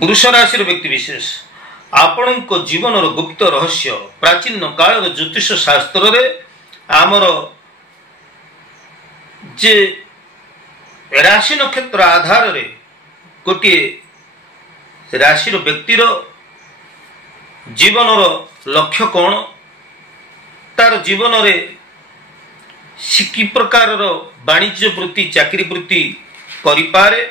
वृष राशि व्यक्ति विशेष आपण जीवन गुप्त रहस्य प्राचीन काल ज्योतिष शास्त्र रे आमर जे राशि नक्षत्र आधार रे गोटे राशि व्यक्तिर जीवन लक्ष्य कौन तार जीवन रे कि प्रकार वाणिज्य वृत्ति चाकरी वृत्ति करिपारे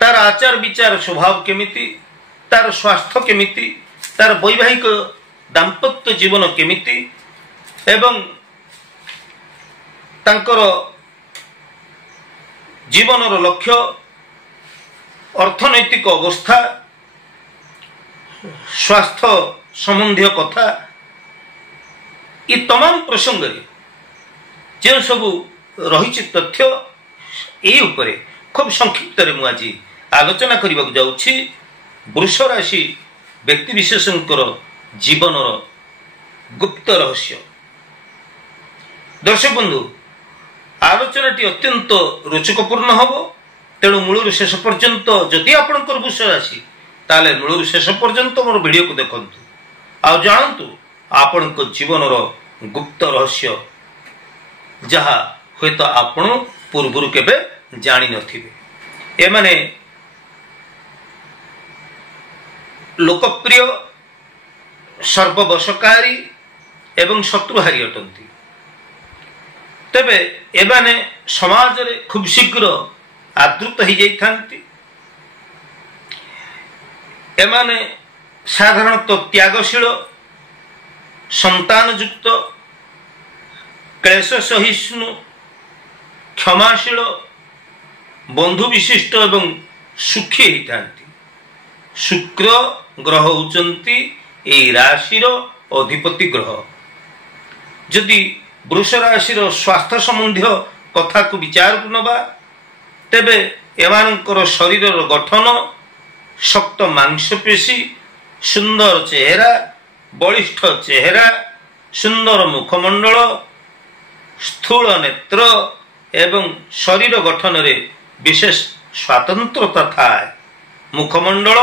तार आचार विचार स्वभाव केमिति तार स्वास्थ्य केमिति तार वैवाहिक दाम्पत्य जीवन केमिति एवं तांकर जीवन लक्ष्य अर्थनैतिक अवस्था स्वास्थ्य संबंधी कथा ये तमाम प्रसंग जो सब रही तथ्य ये उपरे खूब संक्षिप्त रे आज आलोचना करने जाऊँगी वृष राशि व्यक्ति विशेषकर जीवन गुप्त रहस्य। दर्शक बंधु आलोचना अत्यंत रोचकपूर्ण हम तेणु मूल शेष पर्यंत जदि आपंकर वृष राशि ताले मूल शेष पर्यंत मोर वीडियो को देखु आ जानतु आपण जीवन गुप्त रहस्य जहा हुए तो आपण पूर्व केबे जानी नथिबे। एमाने लोकप्रिय सर्ववशकारी एवं शत्रुहारी अटंती तेबे एमाने समाज रे खूब शीघ्र आदृत हो जाइथांती। एमाने साधारणतः त्यागशील संतान युक्त क्लेश सहिष्णु क्षमाशील बंधु विशिष्ट एवं सुखी होता। शुक्र ग्रह होचंती ए राशि अधिपति ग्रह। जदि वृष राशि स्वास्थ्य संबंधी कथा को विचार को नबा तेबे एमानकर शरीर गठन शक्त मांसपेशी सुंदर चेहरा बलिष्ठ चेहरा सुंदर मुखमंडल स्थूल नेत्र एवं शरीर गठन रे विशेष स्वतंत्रता थाए। मुखमंडल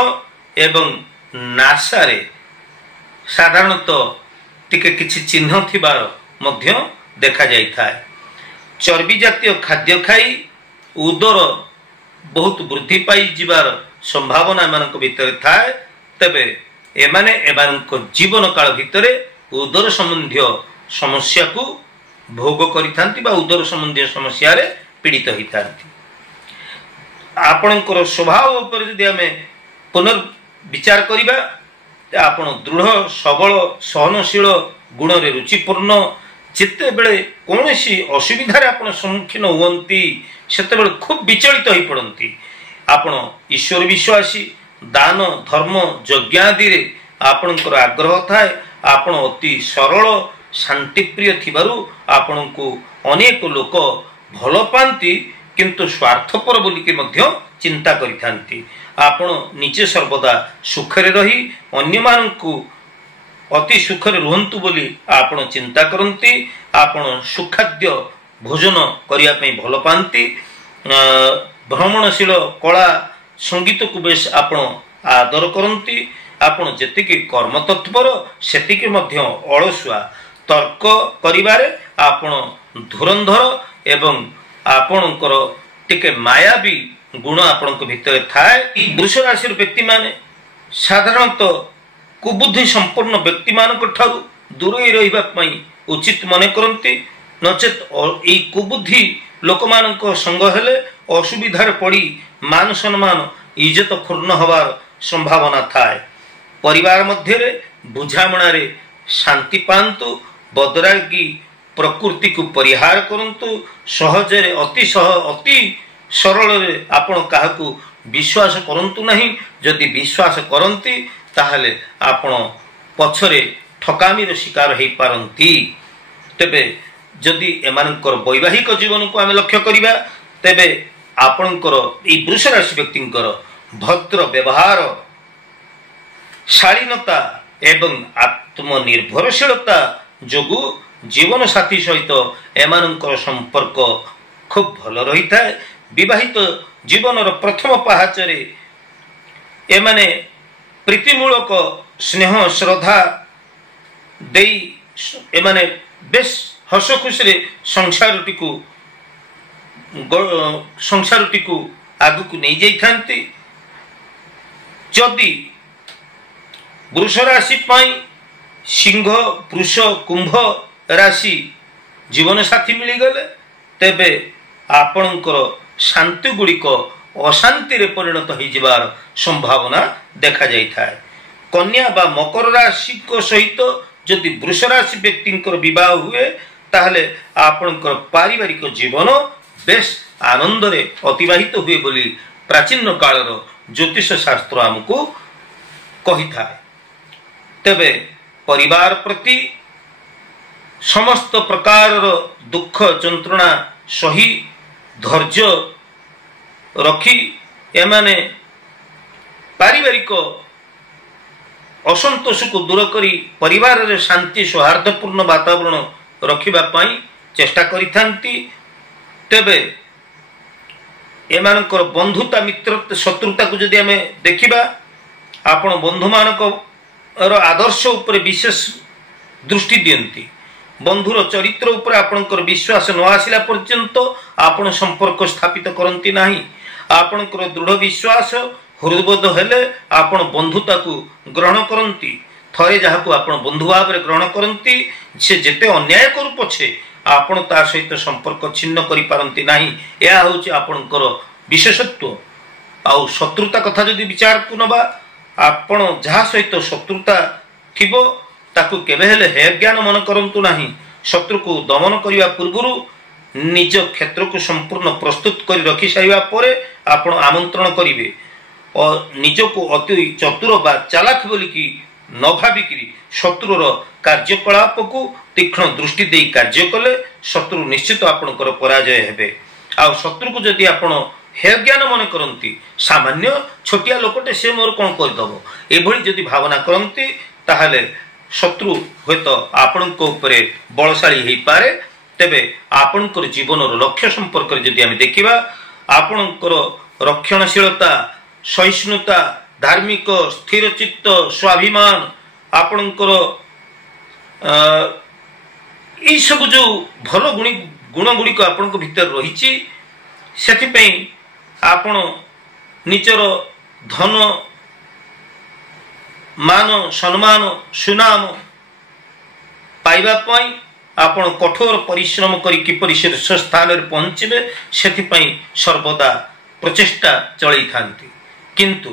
एवं नासा रे साधारणतः टिके किछि चिन्ह थिबार मध्य देखा जाई थाए। चर्बी जातीय खाद्य खाई उदर बहुत वृद्धि पाई जिबार संभावना एमानक भितर थाए। तबे एमाने एमानक जीवन काल भितरे उदर संबंधी समस्या को भोग करिथांती बा उदर संबंधी समस्या रे पीड़ित होइथांती। आपणकर स्वभाव उपर यदि आमे पुनर्विचार करिबा आपण दृढ़ सबल सहनशील गुण रे रुचिपूर्ण जिते बेले कौनसी असुविधार आपण सम्मुखीन हुअंती सेते बेले खूब विचलित होई पड़ंती। आपण ईश्वर विश्वासी दान धर्म यज्ञ आदि रे आपणकर आग्रह थाए। आपण अति सरल शांतिप्रिय थिबारु आपणको अनेक लोक भल पांती किंतु स्वार्थपर बोलिके मध्य चिंता करिथांती। आपण निजे सर्वदा सुखरे रही अन्य मानकु अति सुखरे रुहंतु बोली आपण चिंता करंती। आपण सुखाद्य भोजन करिया पई भल पांती। भ्रमणशील कला संगीत को बेश आपण आदर करंती। आपण जेतिके कर्म तत्पर सेतिके मध्य अलसुआ तर्क करिबारे आपण धुरंधर एवं आपणकर टिके मायावी गुण आपणक भितर थाए। वृष राशि व्यक्ति माने साधारणतः कुबुद्धि संपन्न व्यक्ति मानक ठारू दूर रहिबा पई उचित मने करंती। नचेत ए कुबुद्धि लोक मानक संग हेले असुविधार पड़ी मान सम्मान इज्जत क्षुण्ण हबार संभावना थाए। परिवार मध्य रे बुझामणा रे शांति पांतु। बदरागी प्रकृति को परिहार करंतु। सहजरे अति सरल रे आपण काहाकू विश्वास करंतु नहीं। जदि विश्वास करंती ताहले आपण पछरे ठकामीर शिकार हेई पारंती। तेबे जदि एमानकर वैवाहिक जीवन को आमे लक्ष्य करिबा तेबे आपणकर ए वृष राशि व्यक्तिंकर भद्र व्यवहार शालीनता एवं आत्मनिर्भरशीलता जोगु जीवन साथी सहित एमानकर संपर्क खूब भल रही था। विवाहित जीवन प्रथम पहाचरे एमाने प्रीतिमूलक स्नेह श्रद्धा देई एमाने बेस हस खुशी संसारटी को आगु को नहीं जाई थांती। जदि वृष राशि पाई सिंह पुरुष कुंभ राशि जीवन साथी मिलगले तेबे आपणकर शांति गुड़िक अशांति रे परिणत हो जिबार संभावना देखा जाई थाए। कन्या बा मकर राशि को सहित जदि वृष राशि व्यक्ति विवाह हुए ताहले आपणकर पारिवारिक जीवन बेस आनंद रे अतिबाहित हुए बोली प्राचीन कालर ज्योतिष शास्त्र आमको कही थाए। तेबे परिवार प्रति समस्त प्रकार दुख जंत्रणा सही धैर्य रखी एमाने पारिवारिक असंतोष को दूर करी परिवार रे शांति सौहार्दपूर्ण वातावरण रखिबा पाई चेष्टा करिथांती। तेबे एमानकर बंधुता मित्रता शत्रुता को जदि आमे देखिबा आपण बंधु मानक आदर्श उपरे विशेष दृष्टि दियंती। बंधुर चरित्र उपर आपणकर विश्वास न आसिला पर्यंत आपण संपर्क स्थापित करंती नाही। आपणकर दृढ़ विश्वास हृदयबोध हेले आपण बंधुता को ग्रहण करंती। थरे जहा को आपण बंधु भाव रे ग्रहण करंती से जेते अन्याय करू पछे आपण ता सहित संपर्क छिन्न करि पारंती नाही। या होची आपणकर विशेषत्व। आउ शत्रुता कथा जदि विचार को नबा आपण जहा सहित शत्रुता थिबो ताकू केबे हेले हे ज्ञान मन करंतु नाही। शत्रु को दमन करिवा पूर्वरु निज क्षेत्र को संपूर्ण प्रस्तुत करि रखि सारिबा परे आपण आमंत्रण करिवे और निज को अति चतुर बा चालाक बोली की न भाविकी शत्रुर कार्यकलाप को तीक्ष्ण दृष्टि दे कार्य कले शत्रु निश्चित आपणकर पराजय हेबे। आ शत्रु को जदि आपण हे ज्ञान मन करंती सामान्य छोटिया लोकटे से मोर कोन करदबो एभली जदि भावना करंती ताहाले शत्रु हेत आपणक उपरे बलशाली हेई पारे। तेबे आपणकर जीवनर लक्ष्य संपर्क जदि आमे देखिबा आपणकर रक्षणशीलता सहिष्णुता धार्मिक स्थिरचित्त स्वाभिमान आपणकर यही सब जो भल गुण गुड़िक आपण भीतर रही से आपण निजर धन मान सम्मान सुनाम पाइबा पाई आपण कठोर परिश्रम करी किपरि शीर्ष स्थान रे पहुंचबे सेथिपई सर्वदा प्रचेष्टा चलाई थांती। किंतु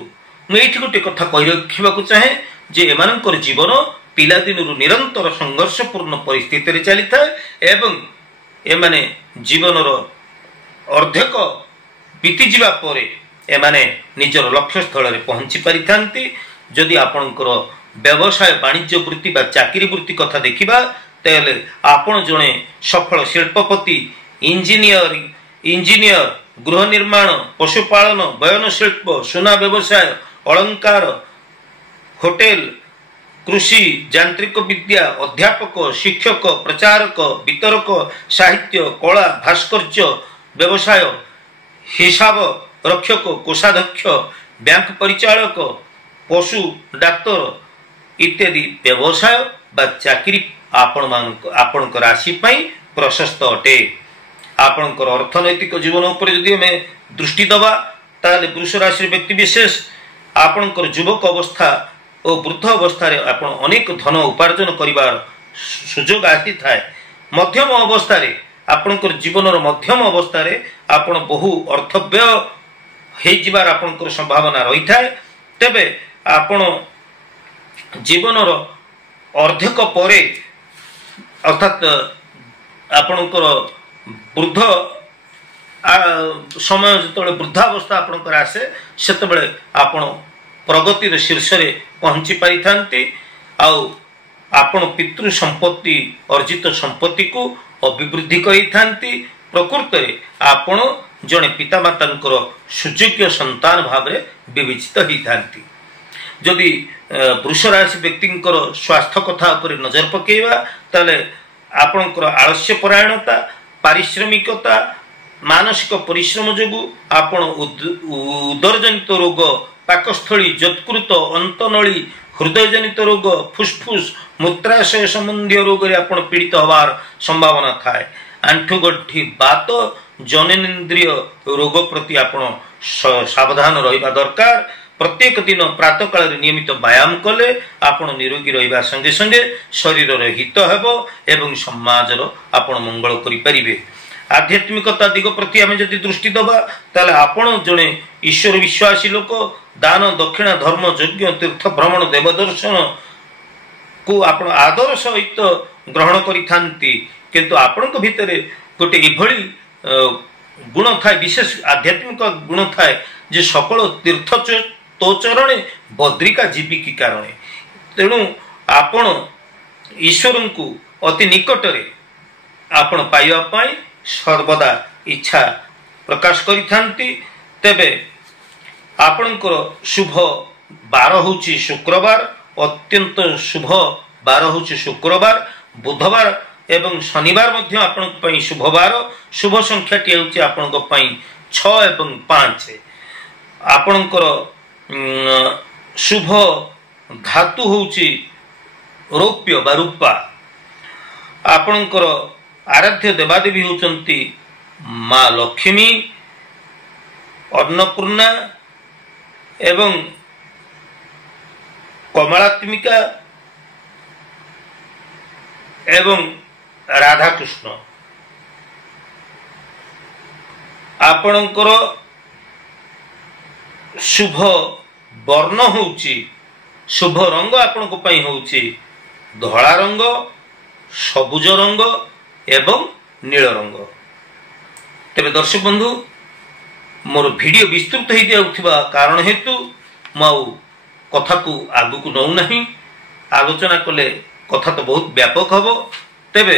मैं ये गोटे कथा कही रखा चाहे जे एमानकर जीवन पिलादिन निरंतर संघर्षपूर्ण परिस्थिति रे चली थाए एवं एमाने जीवनर अर्धेक बीती जिबा परे एमाने निजर लक्ष्य स्थल रे पहुंची पारि थांती। जदि आपणकर व्यवसाय वाणिज्य वृत्ति बा चाकरी वृत्ति कथा देखिबा तेले आपण जणे सफल शिल्पपति इंजीनियर गृह निर्माण पशुपालन बयन शिल्प सुना व्यवसाय अलंकार होटेल कृषि यांत्रिक विद्या अध्यापक शिक्षक प्रचारक वितरक साहित्य कला भास्कर्य व्यवसाय हिसाब रक्षक कोषाध्यक्ष बैंक परिचालक पशु डाक्तर इत्यादि व्यवसाय बा चाकरी आपण राशि प्रशस्त अटे। आपणकर अर्थनैतिक जीवन उपर जदि हमें दृष्टि दबा ताले वृष राशि व्यक्ति विशेष आपणकर युवक अवस्था और वृद्ध अवस्था रे आपण अनेक धन उपार्जन करिवार सुजोग आसी थाए। मध्यम अवस्था रे आपणकर जीवनर मध्यम अवस्था रे आपण बहु अर्थव्यय हे जिबार आपणकर संभावना रही थाए। तेबे आपण जीवनर अर्धेक परे अर्थात आपणकर वृद्ध समय जो वृद्धावस्था आपणकर आसे सेतबेले आपण प्रगतिर शीर्ष रे पहुंची पारि थांती। आपण पितृ संपत्ति अर्जित संपत्ति को अभिवृद्धि करि थांती। प्रकृत रे आपण जने पितामातांकर सुयोग्य संतान भाव रे विवेचित होई थांती। जदि वृष राशि व्यक्तिंकर स्वास्थ्य कथा उपर नजर पकेवा ताले आपणकर आलस्य परायणता पारिश्रमिकता मानसिक परिश्रम जोगु आपण उदरजनित रोग ପାକସ୍ଥଳୀ, ଯକୃତ, ଅନ୍ତନଳୀ, ହୃଦୟଜନିତ ରୋଗ, ଫୁସ୍ଫୁସ୍, ମୂତ୍ରାଶୟ ସମ୍ବନ୍ଧୀୟ ରୋଗରେ ଆପଣ ପୀଡ଼ିତ ହେବାର ସମ୍ଭାବନା ଥାଏ। ଆଣ୍ଠୁଗଣ୍ଠି, ବାତ, ଜନନେନ୍ଦ୍ରିୟ ରୋଗ ପ୍ରତି ଆପଣ ସାବଧାନ ରହିବା ଦରକାର। ପ୍ରତ୍ୟେକ ଦିନ ପ୍ରାତଃ କାଳରେ ନିୟମିତ ବ୍ୟାୟାମ କଲେ ଆପଣ ନିରୋଗୀ ରହିବା ସଙ୍ଗେ ସଙ୍ଗେ ଶରୀରର ହିତ ହେବ ଏବଂ ସମାଜର ଆପଣ ମଙ୍ଗଳ କରିପାରିବେ। ଆଧ୍ୟାତ୍ମିକତା ଦିଗ ପ୍ରତି ଆମେ ଯଦି ଦୃଷ୍ଟି ଦେବା ତାହେଲେ ଆପଣ ଜଣେ ଈଶ୍ୱର ବିଶ୍ୱାସୀ ଲୋକ। ଦାନ, ଦକ୍ଷିଣା, ଧର୍ମ, ଯଜ୍ଞ, ତୀର୍ଥ ଭ୍ରମଣ, ଦେବଦର୍ଶନ କୁ ଆପଣ ଆଦର ସହିତ ଗ୍ରହଣ କରିଥାନ୍ତି। କିନ୍ତୁ ଆପଣଙ୍କ ଭିତରେ ଗୋଟେ ଏଭଳି ଗୁଣ ଥାଏ, ବିଶେଷ ଆଧ୍ୟାତ୍ମିକ ଗୁଣ ଥାଏ ଯେ ସକଳ ତୀର୍ଥ ତୋ ଚରଣେ ବଦ୍ରିକା ଯିବି କି କାରଣେ। ତେଣୁ ଆପଣ ଈଶ୍ୱରଙ୍କୁ ଅତି ନିକଟରେ ଆପଣ ପାଇବା ପାଇଁ ସର୍ବଦା ଇଚ୍ଛା ପ୍ରକାଶ କରିଥାନ୍ତି। ତେବେ ଆପଣଙ୍କର ଶୁଭ ବାର ହେଉଛି ଶୁକ୍ରବାର, ଅତ୍ୟନ୍ତ ଶୁଭ ବାର ହେଉଛି ଶୁକ୍ରବାର, ବୁଧବାର ଏବଂ ଶନିବାର ମଧ୍ୟ ଆପଣଙ୍କ ପାଇଁ ଶୁଭ ବାର। ଶୁଭ ସଂଖ୍ୟାଟି ହେଉଛି ଆପଣଙ୍କ ପାଇଁ 6 ଏବଂ 5। ଆପଣଙ୍କର ଶୁଭ ଧାତୁ ହେଉଛି ରୌପ୍ୟ ବା ରୂପା। ଆପଣଙ୍କର ଆରାଧ୍ୟ ଦେବାଦେବୀ ହେଉଛନ୍ତି ମା ଲକ୍ଷ୍ମୀ, ଅନ୍ନପୂର୍ଣ୍ଣା ଏବଂ କମଳାତ୍ମିକା ଏବଂ ରାଧାକୃଷ୍ଣ। ଆପଣଙ୍କର ଶୁଭ ବର୍ଣ୍ଣ ହେଉଛି, ଶୁଭ ରଙ୍ଗ ଆପଣଙ୍କ ପାଇଁ ହେଉଛି ଧଳା ରଙ୍ଗ, ସବୁଜ ରଙ୍ଗ ଏବଂ ନୀଳ ରଙ୍ଗ। ତେବେ ଦର୍ଶକ ବନ୍ଧୁ, ମୋର ଭିଡ଼ିଓ ବିସ୍ତୃତ ହୋଇଯାଉଥିବା କାରଣ ହେତୁ ମୁଁ ଆଉ କଥାକୁ ଆଗକୁ ନେଉନାହିଁ। ଆଲୋଚନା କଲେ କଥା ତ ବହୁତ ବ୍ୟାପକ ହେବ। ତେବେ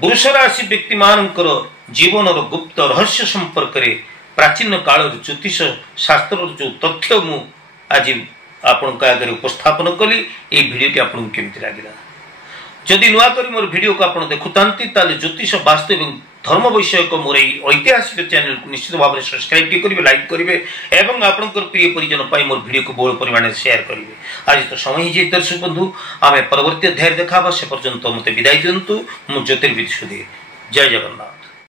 ବୃଷ ରାଶି ବ୍ୟକ୍ତିମାନଙ୍କର ଜୀବନର ଗୁପ୍ତ ରହସ୍ୟ ସମ୍ପର୍କରେ ପ୍ରାଚୀନ କାଳର ଜ୍ୟୋତିଷ ଶାସ୍ତ୍ରର ଯେଉଁ ତଥ୍ୟ ମୁଁ ଆଜି ଆପଣଙ୍କ ଆଗରେ ଉପସ୍ଥାପନ କଲି, ଏହି ଭିଡ଼ିଓଟି ଆପଣଙ୍କୁ କେମିତି ଲାଗିଲା? ଯଦି ନୂଆ କରି ମୋର ଭିଡ଼ିଓକୁ ଆପଣ ଦେଖୁଥାନ୍ତି ତାହେଲେ ଜ୍ୟୋତିଷ, ବାସ୍ତୁ ଏବଂ ଧର୍ମ ବୈଷୟିକ ମୋର ଏହି ଐତିହାସିକ ଚ୍ୟାନେଲକୁ ନିଶ୍ଚିତ ଭାବରେ ସବସ୍କ୍ରାଇବ୍ କରିବେ, ଲାଇକ୍ କରିବେ ଏବଂ ଆପଣଙ୍କର ପ୍ରିୟ ପରିଜନ ପାଇଁ ମୋର ଭିଡ଼ିଓକୁ ବହୁଳ ପରିମାଣରେ ସେୟାର କରିବେ। ଆଜି ତ ସମୟ ହେଇଯାଇ ଦର୍ଶକ ବନ୍ଧୁ, ଆମେ ପରବର୍ତ୍ତୀ ଅଧ୍ୟାୟରେ ଦେଖା ହେବା। ସେ ପର୍ଯ୍ୟନ୍ତ ମୋତେ ବିଦାୟ ଦିଅନ୍ତୁ। ମୁଁ ଜ୍ୟୋତିର୍ବିଦ ସୁଧୀର। ଜୟ ଜଗନ୍ନାଥ।